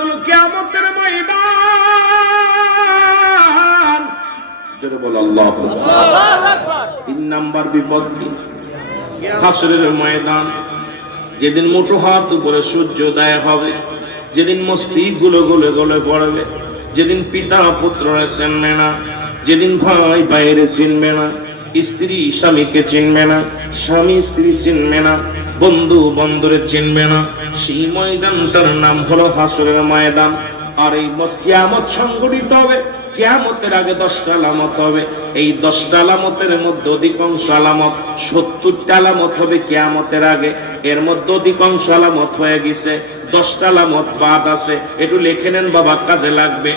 হলো কিয়ামতের ময়দান। জোরে বলো আল্লাহু আকবার। 3 নাম্বার বিপদ কি? হাসরের ময়দান। যেদিন মুঠো হাত উপরে সূর্যোদয় হবে, যেদিন মস্তিষ্কগুলো গলে গলে পড়বে, যেদিন পিতা পুত্ররা চিনবে না, যেদিন ভাই ভাইয়ের চিনবে না, স্ত্রী স্বামীকে চিনবে না, স্বামী স্ত্রী চিনবে না, বন্ধু বন্ধুরে চিনবে না, সেই ময়দানটার নাম হলো হাসরের ময়দান। আর এই কিয়ামত সংঘটিত হবে। কিয়ামতের আগে 10টা আলামত হবে। এই 10টা আলামতের মধ্যে অধিকাংশ আলামত 70টা আলামত হবে কিয়ামতের আগে। এর মধ্যে অধিকাংশ আলামত হয়ে গেছে, 10টা আলামত বাদ আছে। একটু লিখে নেন বাবা, কাজে লাগবে।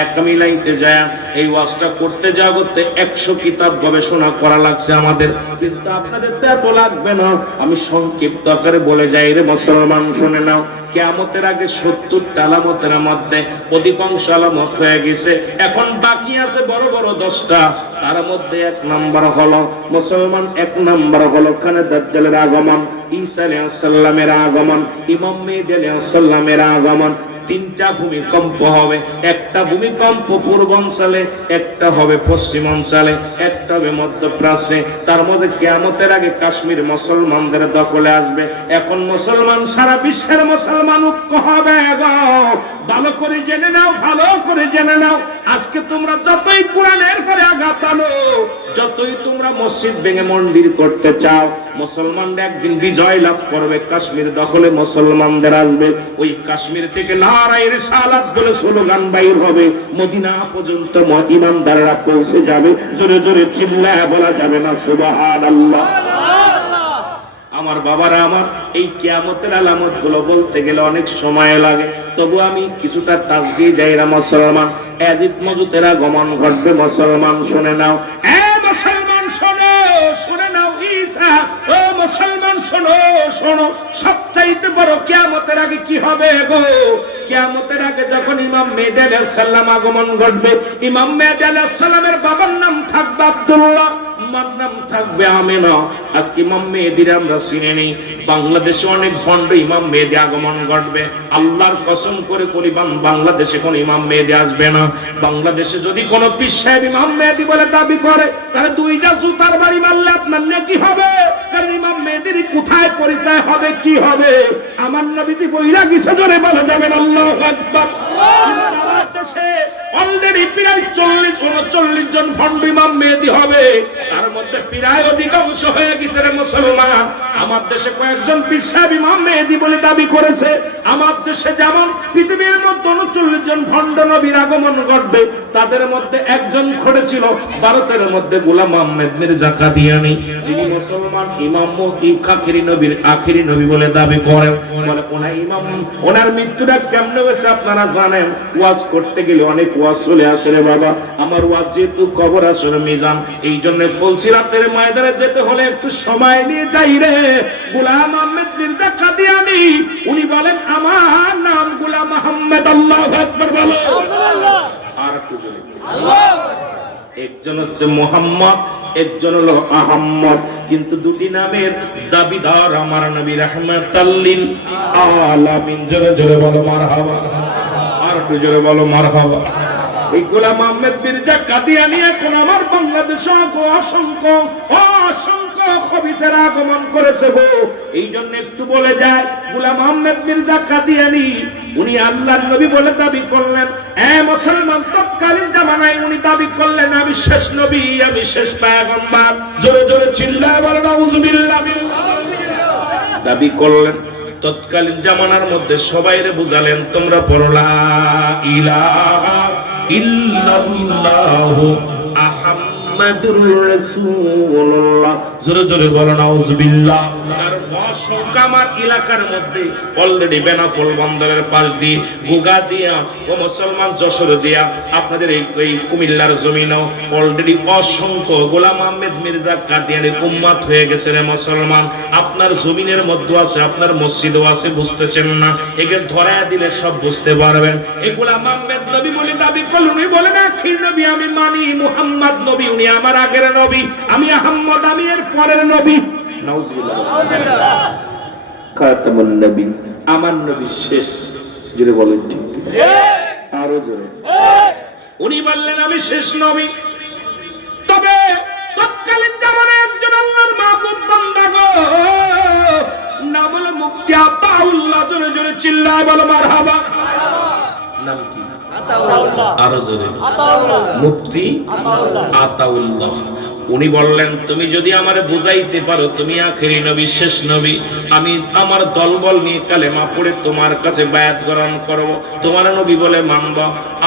এক মিলাইতে যায় এই ওয়াজটা করতে যাওয়া করতে 100 কিতাব গবেষণা করা লাগছে আমাদের, কিন্তু আপনাদের তো এত লাগবে না। আমি সংক্ষিপ্ত আকারে বলে যাই রে মুসলমান, শুনে নাও। কিয়ামতের আগে 70টা আলামতের মধ্যে অধিকাংশ আলামত হয়ে গেছে। এখন বাকি আছে বড় বড় 10টা। তার মধ্যে 1 নাম্বার হলো মুসলমান, 1 নাম্বার হলো খানে দাজ্জালের আগমন, ঈসা আলাইহিস সালামের আগমন, ইমাম মেহেদী আলাইহিস সালামের আগমন। 3টা ভূমিকম্প হবে। একটা ভূমিকম্প পূর্বাঞ্চলে, একটা হবে পশ্চিমাঞ্চলে, একটা হবে মধ্যপ্রাচ্যে। তার মধ্যে কিয়ামতের আগে কাশ্মীর মুসলমানদের দখলে আসবে। এখন মুসলমান সারা বিশ্বের মুসলমান ঐক্য হবে গো। ভালো করে জেনে নাও, ভালো করে জেনে নাও। আজকে তোমরা যতই কোরআনের পরে আঘাত আনো, যতই তোমরা মসজিদ ভেঙে মন্দির করতে চাও, মুসলমানরা একদিন বিজয় লাভ করবে। কাশ্মীর দখলে মুসলমানদের আসবে। ওই কাশ্মীর থেকে নারায়ে রিসালাত বলে স্লোগান বাইর হবে। মদিনা পর্যন্ত ইমানদাররা পৌঁছে যাবে। জোরে জোরে চিল্লায়া বলা যাবে না সুবহানাল্লাহ। আমার বাবারা আমার, এই কিয়ামতের আলামত গুলো বলতে গেলে অনেক সময় লাগে, তবু আমি কিছুটা টাচ দিয়ে যাই না মুসলমান। ইয়াজিদ মজুদের আগমন ঘটবে মুসলমান, শুনে নাও। মুসলমান শোনো, শুনে নাও। ঈসা, ও মুসলমান শোনো, শোনো। সবচাইতে বড় কিয়ামতের আগে কি হবে গো? কিয়ামতের আগে যখন ইমাম মেহেদী আলাইহিস সালাম আগমন ঘটবে, ইমাম মেহেদী আলাইহিস সালামের বাবার নাম থাকবে আব্দুল্লাহ, মার নাম থাকবে আমেনা। আজকে ইমাম মেহেদীর আমরা চিনি নেই। বাংলাদেশে অনেক ভণ্ড ইমাম মেহেদী আগমন ঘটবে। আল্লাহর কসম করে বলি, বাংলাদেশে কোন ইমাম মেহেদী আসবে না। বাংলাদেশে যদি কোন পীর সাহেব ইমাম মেহেদী বলে দাবি করে, তাহলে 2টা জুতার বাড়ি মারলে আপনার নেকি হবে। কারণ ইমাম মেহেদীর কোথায় পরিচয় হবে, কি হবে? আমার নবীজি বইলা গেছে, জোরে বলা যাবে না আল্লাহু আকবার। বাংলাদেশে অলরেডি প্রায় 40-39 জন ভণ্ড ইমাম মেহেদী হবে। তার মধ্যে প্রায় অধিকাংশ হয়ে গেছে রে মুসলমান। আমার দেশে কয়েকজন পীর সাহেব ইমাম মেহেদী বলে দাবি করেছে। আমার দেশে যেমন পৃথিবীর মধ্যে 39 জন ভণ্ড নবীর আগমন ঘটবে, তাদের মধ্যে একজন ঘটেছিল ভারতের মধ্যে গোলাম আহমেদ মির্জা কাদিয়ানী, যিনি মুসলমান ইমাম আখিরি নবীর আখিরি নবী বলে দাবি করেন। বলে ওনার ইমাম, ওনার মৃত্যুটা কেমনে হয়েছে আপনারা জানেন? ওয়াজ করতে গেলে অনেক ওয়াজ চলে আসে রে বাবা। আমার ওয়াজ যেহেতু কবর আসর মিজান, এই জন্য ফুলসিরাতের ময়দানে যেতে হলে একটু সময় নিয়ে যাই রে। গোলাম আহমেদ মির্জা কাদিয়ানী উনি বলেন, আমার নাম গোলাম আহমেদ। আল্লাহু আকবার বলো। আর একটু জোরে আল্লাহু আকবার। একজন হচ্ছে মুহাম্মদ, একজন হলো আহমদ, কিন্তু দুটি নামের দাবিদার আমার নবী রাহমাতাল লিল আলামিন। জোরে জোরে বলো মারহাবা। আর একটু জোরে বলো মারহাবা। এই গোলাম আহমেদ মির্জা কাদিয়ানী এখন আমার বাংলাদেশে অসংখ্য খবিসের আগমন করেছে গো। এই জন্য একটু বলে যায়, গোলাম আহমেদ মির্জা কাদিয়ানী উনি আল্লাহর নবী বলে দাবি করলেন। মুসলমান তৎকালীন জামানায় উনি দাবি করলেন, আমি শেষ নবী, আমি শেষ পয়গম্বর। জোরে জোরে চিল্লায় বলেন আউযুবিল্লাহ। দাবি করলেন। তৎকালীন জামানার মধ্যে সবাইরে বুঝালেন, তোমরা পড়ো লা ইলাহা ইল্লাল্লাহু মুহাম্মাদুর রাসূলুল্লাহ। জোরে জোরে বলো নাউযুবিল্লাহ। আর অসংখ্য আমার এলাকার মধ্যে অলরেডি বেনাফল বন্দরের পাশ দিয়ে, গুগা দিয়া ও মুসলমান যশোর দিয়া, আপনাদের এই কুমিল্লার জমিনও অলরেডি অসংখ্য গোলাম আহমেদ মির্জা কাদিয়ানীর উম্মত হয়ে গেছে রে মুসলমান। আপনার জমিনের মধ্যে আছে, আপনার মসজিদও আছে, বুঝতেছেন না? একে ধরায় দিলে সব বুঝতে পারবেন। এই গোলাম আহমেদ নবী বলে দাবি করলেন, উনি বলেন আখির নবী আমি মানি, মুহাম্মদ নবী উনি আমার আগের নবী, আমি আহমদ আমি এর পরের নবী। নাউযুবিল্লাহ। খাতামুন নবী, আমার নবী শেষ। জোরে বলেন ঠিক। আরো জোরে। উনি বললেন আমি শেষ নবী, তবে তৎকালীন জামানে একজন আল্লাহর মাহবুব বান্দা গো, নাম হলো মুফতি আতাউল্লাহ। জোরে জোরে চিল্লায় বলো মারহাবা। নাম কি? আরো জোরে। মুফতি আতাউল্লাহ। উনি বললেন তুমি যদি আমারে বুঝাইতে পারো তুমি আখেরি নবী, শেষ নবী, আমি আমার দলবল নিয়ে কালেমা পড়ে তোমার কাছে বায়াত গ্রহণ করব, তোমার নবী বলে মানব।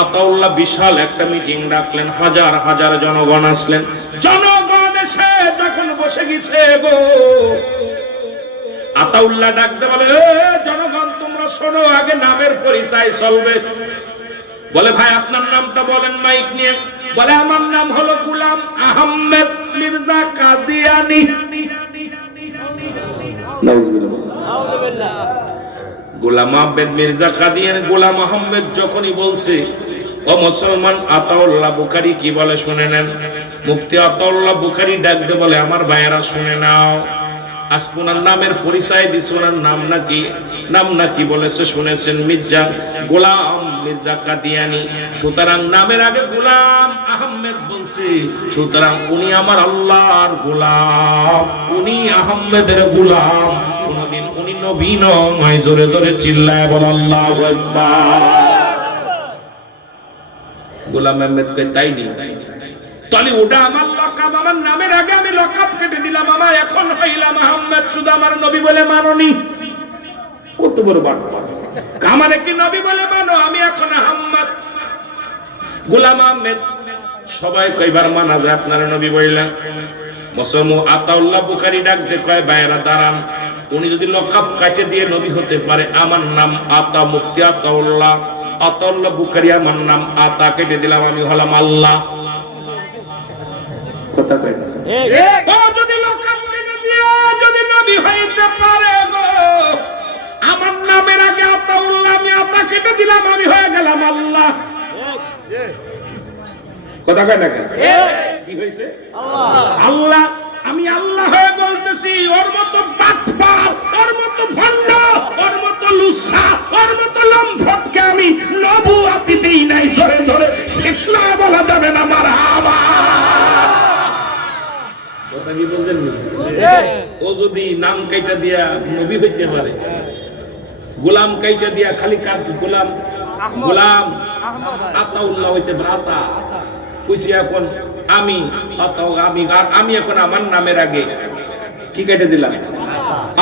আতাউল্লাহ বিশাল একটা মিটিং ডাকলেন, হাজার হাজার জনগণ আসলেন। জনগণ এসে যখন বসে গেছে গো, আতাউল্লাহ ডাকতে বলে জনগণ তোমরা শোনো, আগে নামের পরিচয় চলবে। বলে ভাই আপনার নামটা বলেন মাইক নিয়ে। বলে আমার নাম হলো গোলাম আহমেদ মির্জা কাদিয়ানী। গোলাম আহমেদ মির্জা কাদিয়ানী। গোলাম আহমেদ যখনই বলছে ও মুসলমান, আতাউল্লাহ বুখারী কি বলে শুনে নেন। মুফতি আতাউল্লাহ বুখারী ডাকতে বলে আমার ভাইয়েরা শুনে নাও, আসপুনার নামের পরিচয় দিছে, ওনার নাম নাকি, নাম নাকি বলেছে শুনেছেন, মির্জা গোলাম মির্জা কাদিয়ানী। সুতরাং নামের আগে গোলাম আহমেদ বলছে, সুতরাং উনি আমার আল্লাহর গোলাম, উনি আহমেদের গোলাম, কোনদিন উনি নবী নয়। জোরে জোরে চিল্লায় বল আল্লাহু আকবার। গোলাম আহমেদ কই তাই নি, তাহলে ওটা আমার লকাব, আমার নামের আগে আমি লকাব কেটে দিলাম, আমার এখন হইলাম আহমেদ, শুধু আমার নবী বলে মাননি। কত বড় বাটপা! আমারে কি নবী বলে মানো, আমি এখন আহমেদ, গোলাম আহমেদ। সবাই কয়বার মানা যায় আপনারা নবী বললেন। মুসলমান আতাউল্লাহ বুখারী ডাকতে কয় ভাইরা দাঁড়ান, উনি যদি লকাব কাটে দিয়ে নবী হতে পারে, আমার নাম আতা, মুফতি আতাউল্লাহ। আতাউল্লাহ বুখারী আমার নাম আতা, কেটে দিলাম, আমি হলাম আল্লাহ। কথা কয় না? ও যদি লকাব কেটে দিয়ে যদি নবী হইতে পারে গো, আমার নামের আগে আতাউল্লাহ, আমি আতা কেটে দিলাম, আমি হয়ে গেলাম আল্লাহ। কথা কয় না? কি হইছে? আল্লাহ। আমি আল্লাহ হয়ে বলতেছি, ওর মতো বাটপার, ওর মতো ভণ্ড, ওর মতো লুচ্ছা, ওর মতো লম্পটকে আমি নবুয়তি দেই নাই। জোরে জোরে শিখলা বলা যাবে না মারহাবা। কথা কি বুঝেন? ও যদি নাম কাইটা দিয়া নবী হইতে পারে, গোলাম কাইটা দিয়া খালি কার গোলাম, গোলাম আতাউল্লাহ হইতে পারে। আতা কইছি এখন আমি আতাউ, আমি এখন আমার নামের আগে কি কেটে দিলাম?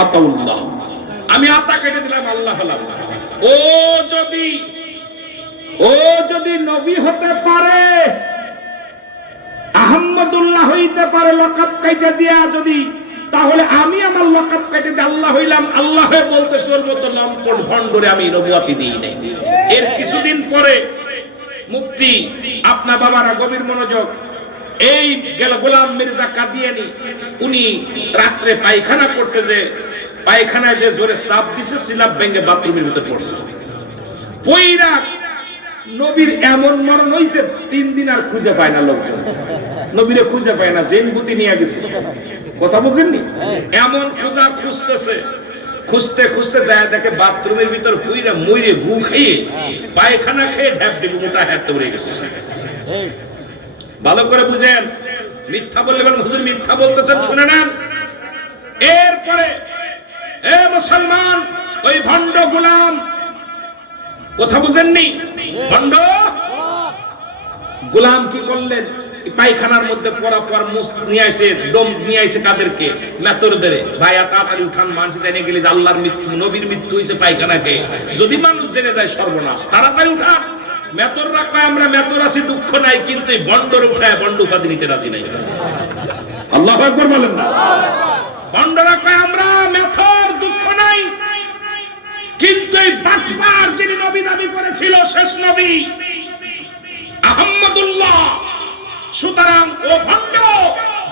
আতাউল্লাহ। আমি আতা কেটে দিলাম, আল্লাহ হলাম। ও যদি নবী হতে পারে, আহমদুল্লাহ হইতে পারে লকাব কাইটা দিয়া যদি, তাহলে আমি আমার লকাব কাইটে দিয়ে আল্লাহ হইলাম। আল্লাহ বলতে ওর মতো লম্পট ভণ্ডরে আমি নবুয়তি দিই নাই। এর কিছুদিন পরে মুফতি, আপনার বাবারা গভীর মনোযোগ, এই গেল গোলাম মির্জা কাদিয়ানী, উনি রাত্রে পায়খানা করতে, যে পায়খানায় যে জোরে চাপ দিছে, সিলাপ ভেঙে বাথরুমের ভিতরে পড়ছে। পয়রা নবীর এমন মরণ হইছে, 3 দিন আর খুঁজে পায় না লোকজন, নবীরে খুঁজে পায় না, জেনগুতি নিয়ে গেছে। কথা বুঝেননি? এমন খোঁজা খুঁজতেছে, খুঁজতে খুঁজতে যায় দেখে বাথরুমের ভিতর পুইরা মইরে গু খেয়ে, পায়খানা খেয়ে ঢ্যাপ দিয়ে মোটা হাত উড়ে গেছে। ভালো করে বুঝেন, মিথ্যা বললে বলেন হুজুর মিথ্যা বলতেছেন, শুনে নেন। এরপরে এ মুসলমান, ওই ভণ্ড গোলাম, কথা বুঝেননি? ভণ্ড গোলাম কি করলেন? পায়খানার মধ্যে পরাপর মুস নিয়ে আসে, দম নিয়ে আসে কাদেরকে? মেতরদের। ভাইয়া তাড়াতাড়ি উঠান, মানুষ জেনে গেলে আল্লাহর মৃত্যু, নবীর মৃত্যু হয়েছে পায়খানাকে, যদি মানুষ জেনে যায় সর্বনাশ। তাড়াতাড়ি উঠান। মেতররা কয় আমরা মেতর আছি, দুঃখ নাই, কিন্তু এই বন্ডর উঠায় বন্ড উপাধি নিতে রাজি নাই। আল্লাহু আকবার বলেন না? বন্ডরা কয় আমরা মেথর, দুঃখ নাই, কিন্তু এই বাটপার যিনি নবী দাবি করেছিল, শেষ নবী আহমদুল্লাহ, সুতরাং ও ভণ্ড,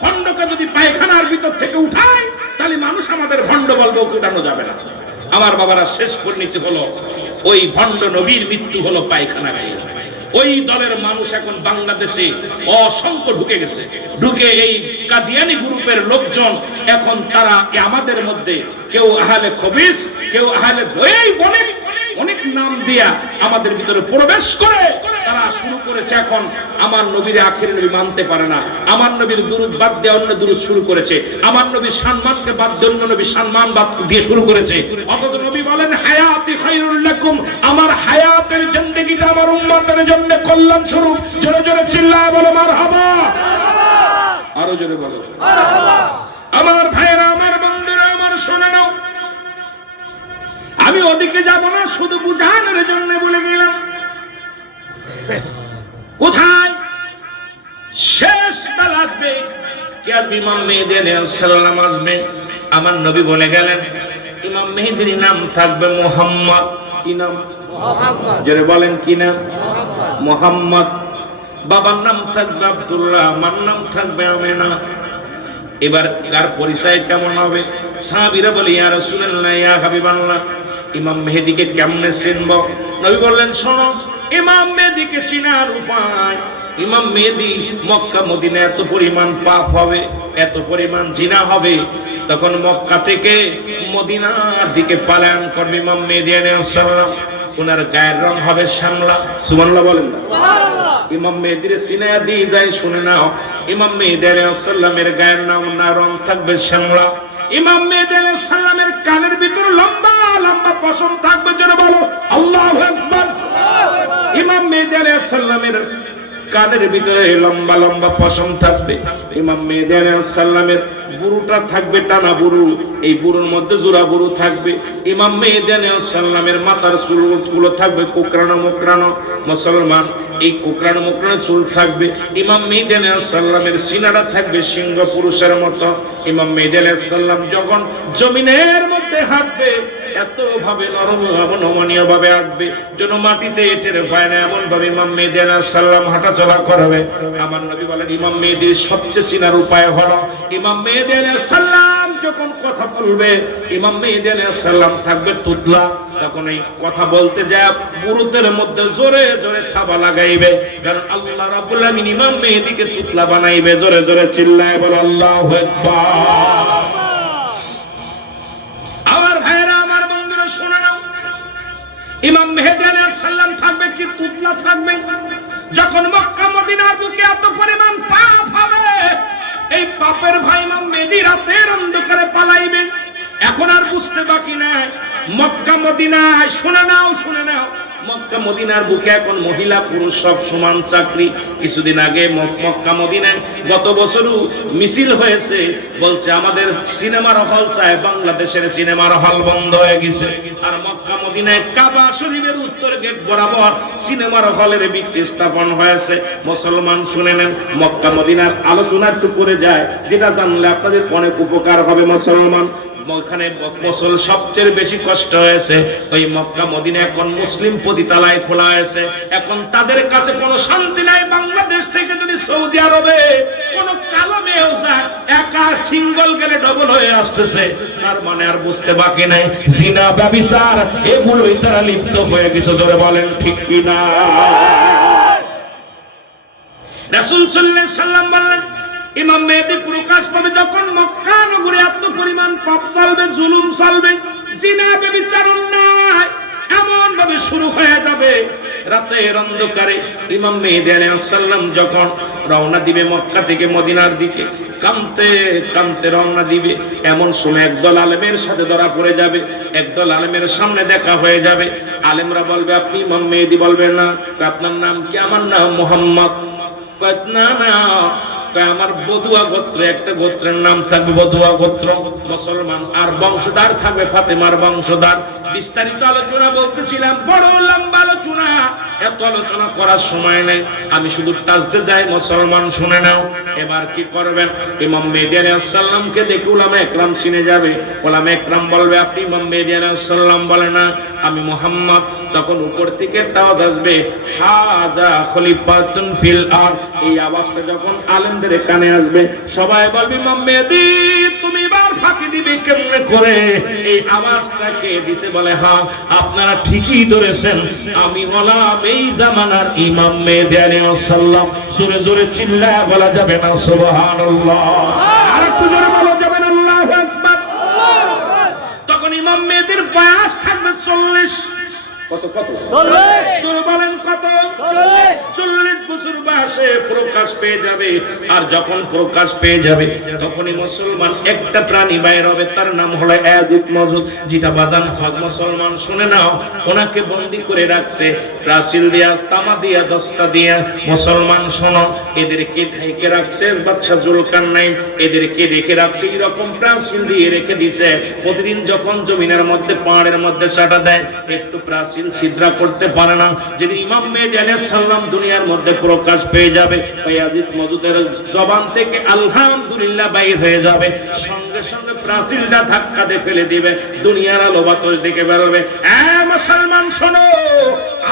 ভণ্ডকে যদি পায়খানার ভিতর থেকে উঠায়, তাহলে মানুষ আমাদের ভণ্ড বলবো, উঠানো যাবে না। আমার বাবারা, শেষ পরিণতি হলো ওই ভণ্ড নবীর মৃত্যু হলো পায়খানা গায়ে। ওই দলের মানুষ এখন বাংলাদেশে অসংখ্য ঢুকে গেছে, ঢুকে এই কাদিয়ানী গ্রুপের লোকজন এখন তারা আমাদের মধ্যে কেউ আহলে খবিস, কেউ আহলে, এই বলে অনেক নাম দিয়া আমাদের ভিতরে প্রবেশ করে তারা শুরু করেছে এখন আমার নবীর আখির নবী মানতে পারে না, আমার নবীর দুরূদ বাদ দিয়ে অন্য দুরূদ শুরু করেছে, আমার নবীর সম্মানকে বাদ দিয়ে অন্য নবীর সম্মান বাদ দিয়ে শুরু করেছে। অথচ নবী বলেন হায়াতি খায়রুল লাকুম, আমার হায়াতের জিন্দেগিটা আমার উম্মতের জন্য কল্যাণ স্বরূপ। জোরে জোরে চিল্লায় বলো মারহাবা, আরো জোরে বলো মারহাবা। আমার ভাইরা, আমার বন্ধুরা, আমার শোনে নাও, আমি ওদিকে যাব না, শুধু বুঝানোর জন্য বলে গেলাম। কোথায় শেষ বেলা আসবে, কে আসবে? ইমাম মেহেদী আলাইহিস সালাম আসবে। আমার নবী বলে গেলেন ইমাম মেহেদীর নাম থাকবে মুহাম্মদ। কি নাম? মুহাম্মদ। যারা বলেন কি নাম? মুহাম্মদ। বাবার নাম থাকবে আব্দুল্লাহ, মার নাম থাকবে আমেনা। এবার কার পরিচয় কেমন হবে? সাহাবীরা বলে ইয়া রাসূলুল্লাহ, ইয়া হাবিবাল্লাহ, ইমাম মেহেদীকে কেমনে চিনব? নবী বললেন শোনো, ইমাম মেহেদীকে চিনার উপায়, ইমাম মেহেদী মক্কা মদিনা এত পরিমাণ পাপ হবে, এত পরিমাণ জিনা হবে, তখন মক্কা থেকে মদিনার দিকে পালায়ন করবে ইমাম মেহেদী আলাইহিস সালাম। ওনার গায়ের রং হবে শ্যামলা। সুবহানাল্লাহ বলেন না? সুবহানাল্লাহ। ইমাম মেহেদীর সিনায়া দিয়ে যায়, শুনে নাও, ইমাম মেহেদী আলাইহিস সালামের গায়ের রং থাকবে শ্যামলা। ইমাম মেহেদী আলাইহিস সালামের কানের ভিতরে লম্বা লম্বা পশম থাকবে। যারা বলো আল্লাহু আকবার। ইমাম মেহেদী আলাইহিস সালামের কানের ভিতরে লম্বা লম্বা পশম থাকবে। ইমাম মেহেদী আলাইহিস সালামের বুরুটা থাকবে টানা বুরু, এই বুরুর মধ্যে জোড়া বুরু থাকবে। ইমাম মেহেদী আলাইহিস সালামের মাথার চুলগুলো থাকবে কোকড়ানো মোকড়ানো। মুসলমান, এই কোকড়ানো মোকড়ানো চুল থাকবে। ইমাম মেহেদী আলাইহিস সালামের সিনাটা থাকবে সিংহ পুরুষের মতো। ইমাম মেহেদী আলাইহিস সালাম যখন জমিনের মধ্যে হাঁটবে, এত ভাবে নমনীয় ভাবে হাঁটবে যেন মাটিতে এঁটের ভয় না, এমন ভাবে ইমাম মেহেদী আলাইহিস সালাম হাঁটা চলা করবে। আমার নবী বলেন ইমাম মেহেদীর সবচেয়ে চিনার উপায় হলো, ইমাম মেহেদী আলাইহিস সালাম যখন কথা বলবে, ইমাম মেহেদী আলাইহিস সালাম থাকবে তুতলা, তখন এই কথা বলতে যায় বুরুতের মধ্যে জোরে জোরে থাবা লাগাইবে, কারণ আল্লাহ রাব্বুল আলামিন ইমাম মেহেদীকে তুতলা বানাইবে। জোরে জোরে চিল্লায় বলো আল্লাহু আকবার। আমার ভাইরা, আমার বন্ধুরা শোনে নাও, ইমাম মেহেদী আলাইহিস সালাম থাকবে কি তুতলা থাকবে। যখন মক্কা মদিনার বুকে এত পরিমাণ পাপ হবে, এই পাপের ভাই ইমাম মেহেদী রাতের অন্ধকারে পালাইবে। এখন আর বুঝতে বাকি নাই, মক্কা মদিনায় শুনে নাও, শুনে নাও, মক্কা মদিনার বুকে এখন মহিলা পুরুষ সব সমান চাকরি। কিছুদিন আগে মক্কা মদিনায় গত বছরও মিছিল হয়েছে, বলছে আমাদের সিনেমার হল চাই, বাংলাদেশের সিনেমার হল বন্ধ হয়ে গেছে। আর মক্কা মদিনায় কাবা শরীফের উত্তর গেট বরাবর সিনেমার হলের ভিত্তি স্থাপন হয়েছে। মুসলমান শুনে নেন, মক্কা মদিনার আলোচনা একটু করে যায়, যেটা জানলে আপনাদের অনেক উপকার হবে। মুসলমান, ওখানে মুসল সবচেয়ে বেশি কষ্ট হয়েছে ওই মক্কা মদিনা এখন মুসলিম পতিতালয় খোলা হয়েছে। এখন তাদের কাছে কোনো শান্তি নাই। বাংলাদেশ থেকে যদি সৌদি আরবে কোনো কালো মেয়েও যায়, একা সিঙ্গল গেলে ডবল হয়ে আসতেছে। তার মানে আর বুঝতে বাকি নাই, জিনা ব্যভিচার এগুলোই তারা লিপ্ত হয়ে গেছে। ধরে বলেন ঠিক কিনা? রাসূল সাল্লাল্লাহু আলাইহি সাল্লাম বললেন ইমাম মেহেদী প্রকাশ পাবে যখন মক্কা নগরে এত পরিমাণ পাপ চলবে, জুলুম চলবে, জিনা ব্যভিচার অন্যায় এমন ভাবে শুরু হয়ে যাবে। রাতের অন্ধকারে ইমাম মেহেদী আলাইহিস সালাম যখন রওনা দিবে মক্কা থেকে মদিনার দিকে, কাঁদতে কাঁদতে রওনা দিবে, এমন সময় একদল আলেমের সাথে ধরা পড়ে যাবে। একদল আলেমের সামনে দেখা হয়ে যাবে। আলেমরা বলবে আপনি ইমাম মেহেদী? বলবেন না। আপনার নাম কি? আমার নাম মুহাম্মদ। না না, আমার বদুয়া গোত্র, একটা গোত্রের নাম থাকবে বদুয়া গোত্র। মুসলমান, আর বংশধর থাকবে ফাতেমার বংশধর। বিস্তারিত আলোচনা বলতেছিলাম, বড় লম্বা আলোচনা, এত আলোচনা করার সময় নেই, আমি শুধু টাচতে যাই। মুসলমান শুনে নাও, এবার কি করবেন? ইমাম মেহেদী আলাইহিস সালামকে দেখে উলামা একরাম চিনে যাবে। উলামা একরাম বলবে আপনি ইমাম মেহেদী আলাইহিস সালাম? বলে না, আমি মুহাম্মদ। তখন উপর থেকে একটা আওয়াজ আসবে, হাযা খলিফাতুন ফিল আরদ। এই আওয়াজটা যখন আলেমদের কানে আসবে, সবাই বলবে ইমাম মেহেদী তুমি এবার ফাঁকি দিবে কেমনে করে? এই আওয়াজটা কে দিছে? বলে হ্যাঁ, আপনারা ঠিকই ধরেছেন, আমি হলাম এই জামানার ইমাম মেহেদী আলাইহিস সালাম। জোরে জোরে চিল্লায় বলা যাবে না সুবহানাল্লাহ? আর একটু জোরে বলা যাবে না আল্লাহু আকবার? তখন ইমাম মেহেদীর বয়স থাকবে 40। কত কত 40 তো বলেন কত 40 বছর বয়সে প্রকাশ পেয়ে যাবে। আর যখন প্রকাশ পেয়ে যাবে তখনই মুসলমান একটা প্রাণী বাইর হবে, তার নাম হলো ইয়াজিদ মওজুদ। যেটা বাদান হক মুসলমান শুনে নাও, ওনাকে বন্দী করে রাখছে প্রাচীর দিয়া, তামা দিয়া, দস্তা দিয়া। মুসলমান শোনো, এদেরকে ঢেকে রাখছে বাদশা জুলকারনাইন, এদেরকে রেখে রাখছে এরকম প্রাচীর দিয়ে রেখে দিছে। প্রতিদিন যখন জমিনের মধ্যে পাহাড়ের মধ্যে সাটা দেয়, একটু প্রাচীর ছিদ্রা করতে পারে না। যেদিন ইমাম মেহেদী আলাইহিস সালাম দুনিয়ার মধ্যে প্রকাশ পেয়ে যাবে, ইয়াজিদ মওজুদের জবান থেকে আলহামদুলিল্লাহ বাইর হয়ে যাবে, সঙ্গে সঙ্গে প্রাচীরটা ধাক্কা দিয়ে ফেলে দিবে, দুনিয়ার আলো বাতাস দেখে বেরোবে। মুসলমান শোনো,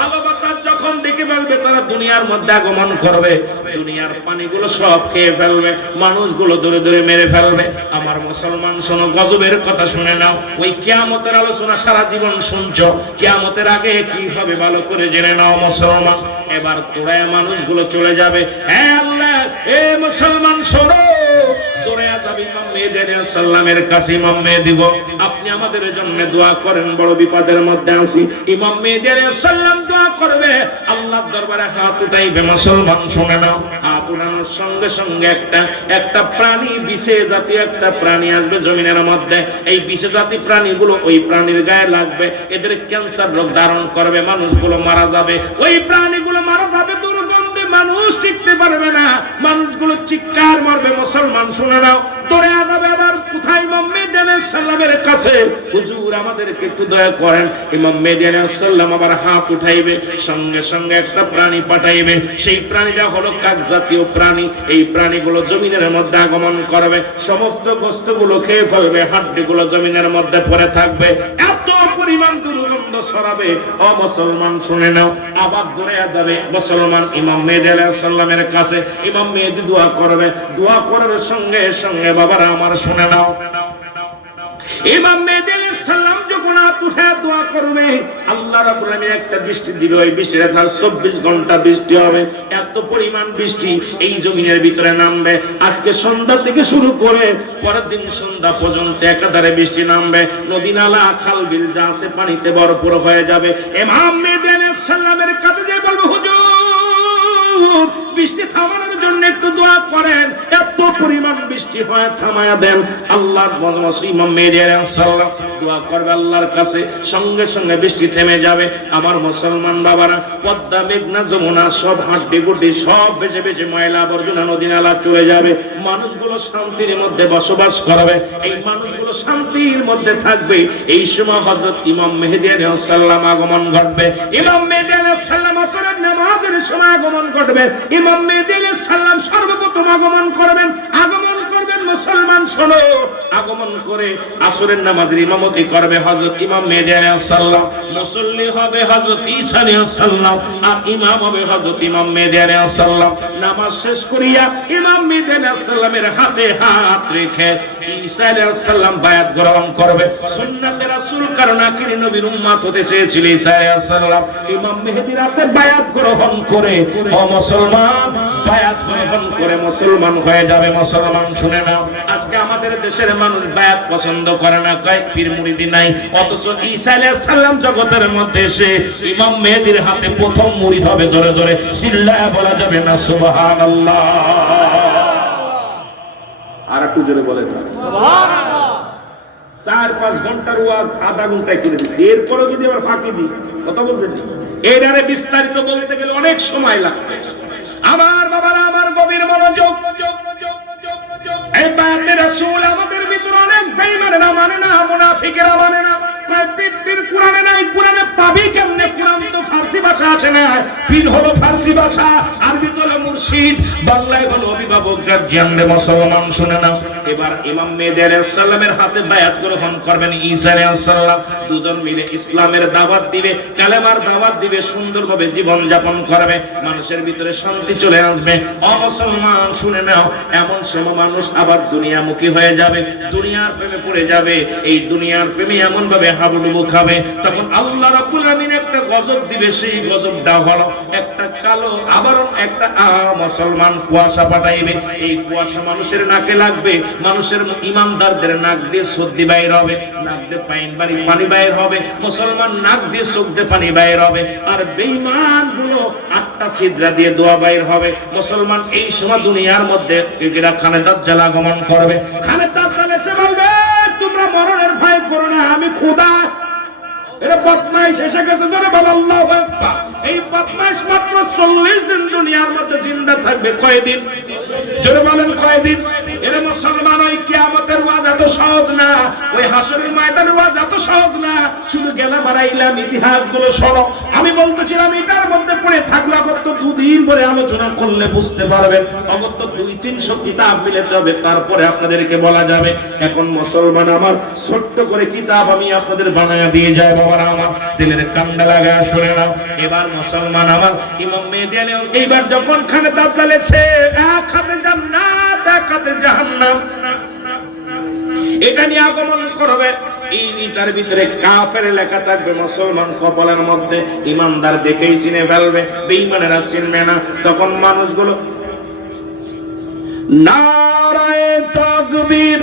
আলো বাতাস যখন দেখে ফেলবে তারা দুনিয়ার মধ্যে আগমন করবে, দুনিয়ার পানিগুলো সব খেয়ে ফেলবে, মানুষগুলো দূরে দূরে মেরে ফেলবে। আমার মুসলমান শোনো, গজবের কথা শুনে নাও। ওই কিয়ামতের আলোচনা সারা জীবন শুনছো, কিয়ামতের আগে কি হবে ভালো করে জেনে নাও মুসলমান। এবার তোরা মানুষগুলো চলে যাবে। হ্যাঁ আল্লাহ, এ মুসলমান শোনো, দৌড়ে যাবে ইমাম মেহেদী আলাইহিস সালামের কাছে। ইমাম মেহেদী গো, আপনি আমাদের জন্য দোয়া করেন, বড় বিপদের মধ্যে আছি। ইমাম মেহেদী আলাইহিস সালাম দোয়া করবে, আল্লাহর দরবারে হাত উঠাইবে। মুসলমান শুনে নাও, আপনার সঙ্গে সঙ্গে একটা প্রাণী, বিশেষ জাতি একটা প্রাণী আসবে জমিনের মধ্যে। এই বিশেষ জাতি প্রাণীগুলো ওই প্রাণীর গায়ে লাগবে, এদের ক্যান্সার রোগ ধারণ করবে, মানুষগুলো মারা যাবে। ওই প্রাণীগুলো মারা যাবে, দুর্গন্ধে মানুষ টিকতে পারবে না, মানুষগুলো চিৎকার মারবে। মুসলমান শুনে নাও, দৌড়ে যাবে। আবার কোথায়? ইমাম মেহেদী আলাইহিস সালামের কাছে। হুজুর আমাদেরকে একটু দয়া করেন। ইমাম মেহেদী আলাইহিস সালাম আবার হাত উঠাইবে, সঙ্গে সঙ্গে একটা প্রাণী পাঠাইবে। সেই প্রাণীটা হলো কাক জাতীয় প্রাণী। এই প্রাণীগুলো জমিনের মধ্যে আগমন করবে, সমস্ত গোশতগুলো খেয়ে ফেলবে, হাড্ডিগুলো জমিনের মধ্যে পড়ে থাকবে, এত পরিমাণ দুর্গন্ধ ছড়াবে। ও মুসলমান শুনে নাও, আবার দৌড়ে যাবে মুসলমান ইমাম মেহেদী আলাইহিস সালামের কাছে। ইমাম মেহেদী দোয়া করবে, দোয়া করার সঙ্গে সঙ্গে বাবারা আমার শুনে নাও, ইমাম মেহেদী আলাইহিস সালাম যখন হাত উঠে দোয়া করবে, আল্লাহ রাব্বুল আলামিন একটা বৃষ্টি দিবে। ওই বৃষ্টির ধারা 24 ঘন্টা বৃষ্টি হবে। এত পরিমাণ বৃষ্টি এই জমিনের ভিতরে নামবে। আজকে সন্ধ্যা থেকে শুরু করে পরের দিন সন্ধ্যা পর্যন্ত একাধারে বৃষ্টি নামবে। নদী নালা খাল বিল যা আছে পানিতে ভরপুর হয়ে যাবে। ইমাম মেহেদী আলাইহিস সালামের কাছে যে বলবে, হুজুর বৃষ্টি থামানোর জন্য একটু দোয়া করেন, এত পরিমাণ বৃষ্টি হয় থামায়া দেন। আল্লাহর ইমাম মেহেদী আলাইহিস সালাম দোয়া করবে আল্লাহর কাছে, সঙ্গে সঙ্গে বৃষ্টি থেমে যাবে। আমার মুসলমান বাবারা, পদ্মা মেঘনা যমুনা সব হাড্ডি গুড্ডি সব বেঁচে বেঁচে ময়লা আবর্জনা নদী নালা চলে যাবে। মানুষগুলো শান্তির মধ্যে বসবাস করবে, এই মানুষগুলো শান্তির মধ্যে থাকবে। এই সময় হযরত ইমাম মেহেদী আলাইহিস সালাম আগমন ঘটবে। ইমাম মেহেদী আলাইহিস সালাম আসরের নামাজের সময় আগমন ঘটবে। ইমাম মেহেদী আলাইহিস সালাম সর্বপ্রথম আগমন করবেন। মুসলমান শোনো, আগমন করে আসরের নামাজের ইমামতি করবে হযরত ইমাম মেহেদী আলাইহিস সালাম। মুসল্লি হবে হযরত ঈসা আলাইহিস সালাম, আর ইমাম হবে হযরত ইমাম মেহেদী আলাইহিস সালাম। নামাজ শেষ করিয়া ইমাম মেহেদী আলাইহিস সালামের হাতে হাত রেখে ঈসা আলাইহিস সালাম বায়াত গ্রহণ করবে। সুন্নাতে রাসূল কারণ আখিরি নবীর উম্মত হতে চেয়েছিল ঈসা আলাইহিস সালাম। ইমাম মেহেদীর হাতে বায়াত গ্রহণ করে ও মুসলমান, বায়াত গ্রহণ করে মুসলমান হয়ে যাবে। মুসলমান শুনে নাও, আজকে আমাদের দেশের মানুষ বায়াত পছন্দ করে না, কয় পীর মুরিদি নাই। অথচ ঈসা আলাইহিস সালাম জগতের মধ্যে এসে ইমাম মেহেদীর হাতে প্রথম মুরিদ হবে। জোরে জোরে চিল্লায়া বলা যাবে না সুবহানাল্লাহ? আর একটু জোরে বলেন সুবহানাল্লাহ। 4-5 ঘন্টার ওয়াজ আধা ঘন্টায় করে দিচ্ছি, এরপরও যদি আবার ফাঁকি দিই, কথা বলছেন এটারে বিস্তারিত বলতে গেলে অনেক সময় লাগবে। আমার বাবারা, আমার গভীর মনোযোগ। এই বায়াতের রাসূল আমাদের ভিতর অনেক বেঈমানেরা মানে না, মুনাফিকেরা মানে না। পীর কোরআনে নাই, কোরআনে পাবি কেমনে? কোরআন তো ফারসি ভাষা আছে না। পীর হলো ফারসি ভাষা, আরবি হলো মুর্শিদ, বাংলায় হলো অভিভাবক। গার্জিয়ান রে মুসলমান শুনে নাও, এবার ইমাম মেহেদী আলাইহিস সালামের হাতে বায়াত গ্রহণ করবেন ঈসা আলাইহিস সালাম। দুজন মিলে ইসলামের দাওয়াত দিবে, কালেমার দাওয়াত দিবে, সুন্দরভাবে জীবন যাপন করবে, মানুষের ভিতরে শান্তি চলে আসবে। ও মুসলমান শুনে নাও, এমন সময় মানুষ আবার দুনিয়ামুখী হয়ে যাবে, দুনিয়ার প্রেমে পড়ে যাবে। এই দুনিয়ার প্রেমে এমন ভাবে হাবুডুবু খাবে, তখন আল্লাহ রাব্বুল আমিন একটা গজব দিবে। সেই গজবটা হলো একটা কালো, আবারও একটা মুসলমান কুয়াশা পাঠাইবে। এই কুয়াশা মানুষের নাকে লাগবে, মানুষের ইমানদারদের নাক দিয়ে সর্দি বাইর হবে, নাক দিয়ে পানি বাইর হবে, মুসলমান নাক দিয়ে চোখ দিয়ে পানি বাইর হবে, আর বেঈমান গুলো আটটা ছিদ্রা দিয়ে দোয়া বাইর হবে। মুসলমান এই সময় দুনিয়ার মধ্যে খানে দাজ্জাল আগমন করবে। খানে দাজ্জাল এসে বলবে, তোমরা মরণের ভয় করো না, আমি খোদা। এরা বদমাইশ এসে গেছে, ধরে বল আল্লাহু আকবার। এই বদমাইশ মাত্র 40 দিন দুনিয়ার মধ্যে জিন্দা থাকবে। কয়দিন? জোরে বলেন কয়দিন? এরা মুসলমান, ওই কিয়ামতের ওয়াজ এত সহজ না, ওই হাসরের ময়দানের ওয়াজ এত সহজ না। শুধু গেলাম আর আইলাম, ইতিহাসগুলো শোনো। আমি বলতেছিলাম এটার মধ্যে পড়ে থাকলে অগত্য 2 দিন পরে আলোচনা করলে বুঝতে পারবেন। অগত্য 200-300 কিতাব মিলে যাবে, তারপরে আপনাদেরকে বলা যাবে। এখন মুসলমান আমার ছোট্ট করে কিতাব আমি আপনাদের বানায়া দিয়ে যায়। বাবারা আমার দিলের কান্ডা লাগায় শুনে নাও। এবার মুসলমান আমার ইমাম মেহেদী আলাইহিস এইবার যখন খানে দাজ্জাল এসে এক হাতে জান্নাত এক হাতে জাহান্নাম এটা নিয়ে আগমন করবে, তার ভিতরে কাফের লেখা থাকবে, মুসলমান কপালের মধ্যে। ইমানদার দেখেই চিনে ফেলবে, বেঈমানেরা চিনবে না। তখন মানুষগুলো নারায়ে তাকবীর